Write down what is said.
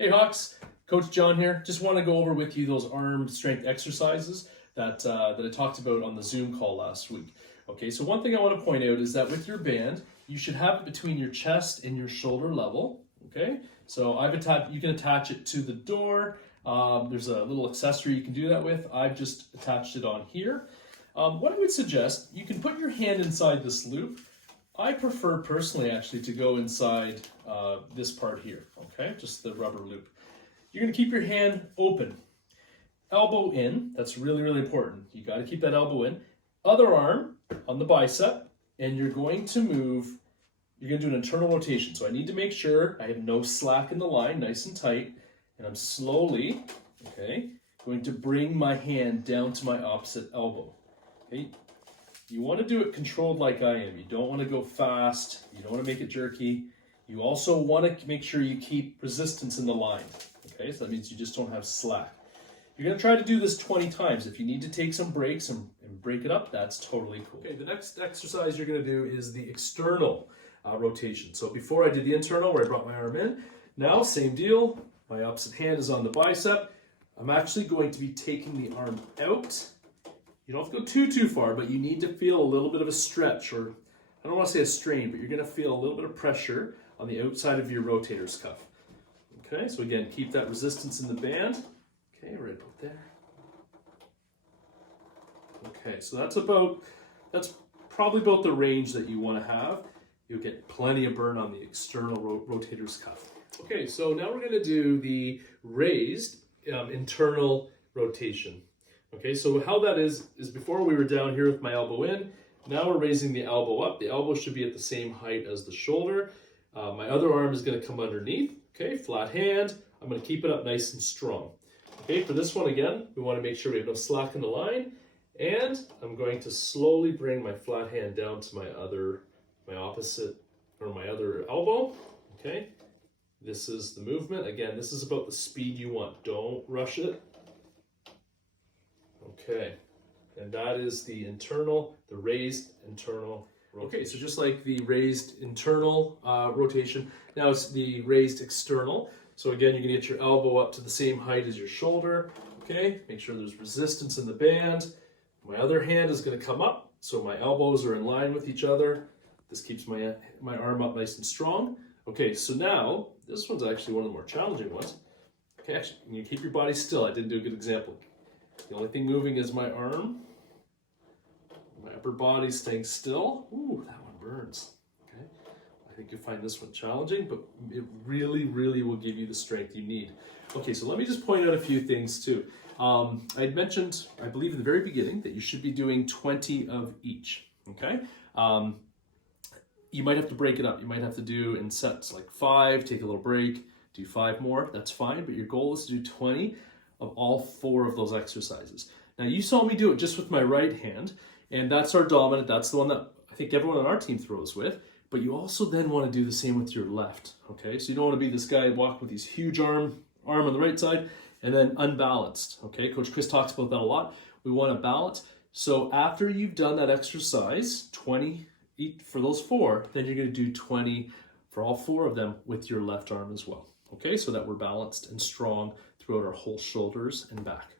Hey Hawks, Coach John here. Just want to go over with you those arm strength exercises that I talked about on the Zoom call last week. Okay, so one thing I want to point out is that with your band, you should have it between your chest and your shoulder level. Okay, so you can attach it to the door. There's a little accessory you can do that with. I've just attached it on here. What I would suggest, you can put your hand inside this loop. I prefer personally actually to go inside this part here, okay? Just the rubber loop. You're gonna keep your hand open. Elbow in, that's really, really important. You gotta keep that elbow in. Other arm on the bicep, and you're going to you're gonna do an internal rotation. So I need to make sure I have no slack in the line, nice and tight, and I'm slowly, okay, going to bring my hand down to my opposite elbow, okay? You want to do it controlled like I am. You don't want to go fast. You don't want to make it jerky. You also want to make sure you keep resistance in the line. Okay, so that means you just don't have slack. You're going to try to do this 20 times. If you need to take some breaks and break it up, that's totally cool. Okay, the next exercise you're going to do is the external rotation. So before I did the internal where I brought my arm in, now same deal. My opposite hand is on the bicep. I'm actually going to be taking the arm out. You don't have to go too far, but you need to feel a little bit of a stretch, or I don't want to say a strain, but you're going to feel a little bit of pressure on the outside of your rotator's cuff. Okay, so again, keep that resistance in the band. Okay, right about there. Okay, so that's probably about the range that you want to have. You'll get plenty of burn on the external rotator's cuff. Okay, so now we're going to do the raised internal rotation. Okay, so how that is before we were down here with my elbow in, now we're raising the elbow up. The elbow should be at the same height as the shoulder. My other arm is going to come underneath. Okay, flat hand. I'm going to keep it up nice and strong. Okay, for this one again, we want to make sure we have no slack in the line. And I'm going to slowly bring my flat hand down to my other elbow. Okay, this is the movement. Again, this is about the speed you want. Don't rush it. Okay, and that is the raised internal rotation. Okay, so just like the raised internal rotation, now it's the raised external. So again, you're gonna get your elbow up to the same height as your shoulder. Okay, make sure there's resistance in the band. My other hand is gonna come up, so my elbows are in line with each other. This keeps my arm up nice and strong. Okay, so now, this one's actually one of the more challenging ones. Okay, actually, you keep your body still. I didn't do a good example. The only thing moving is my arm. My upper body staying still. Ooh, that one burns. Okay, I think you'll find this one challenging, but it really, really will give you the strength you need. Okay, so let me just point out a few things too. I mentioned, I believe in the very beginning, that you should be doing 20 of each. Okay, you might have to break it up. You might have to do in sets like 5, take a little break, do 5 more. That's fine, but your goal is to do 20 of all 4 of those exercises. Now you saw me do it just with my right hand, and that's our dominant, that's the one that I think everyone on our team throws with, but you also then want to do the same with your left, okay? So you don't want to be this guy walking with these huge arm on the right side and then unbalanced, okay? Coach Chris talks about that a lot. We want to balance. So after you've done that exercise, 20 for those 4, then you're going to do 20 for all 4 of them with your left arm as well, okay? So that we're balanced and strong throughout our whole shoulders and back.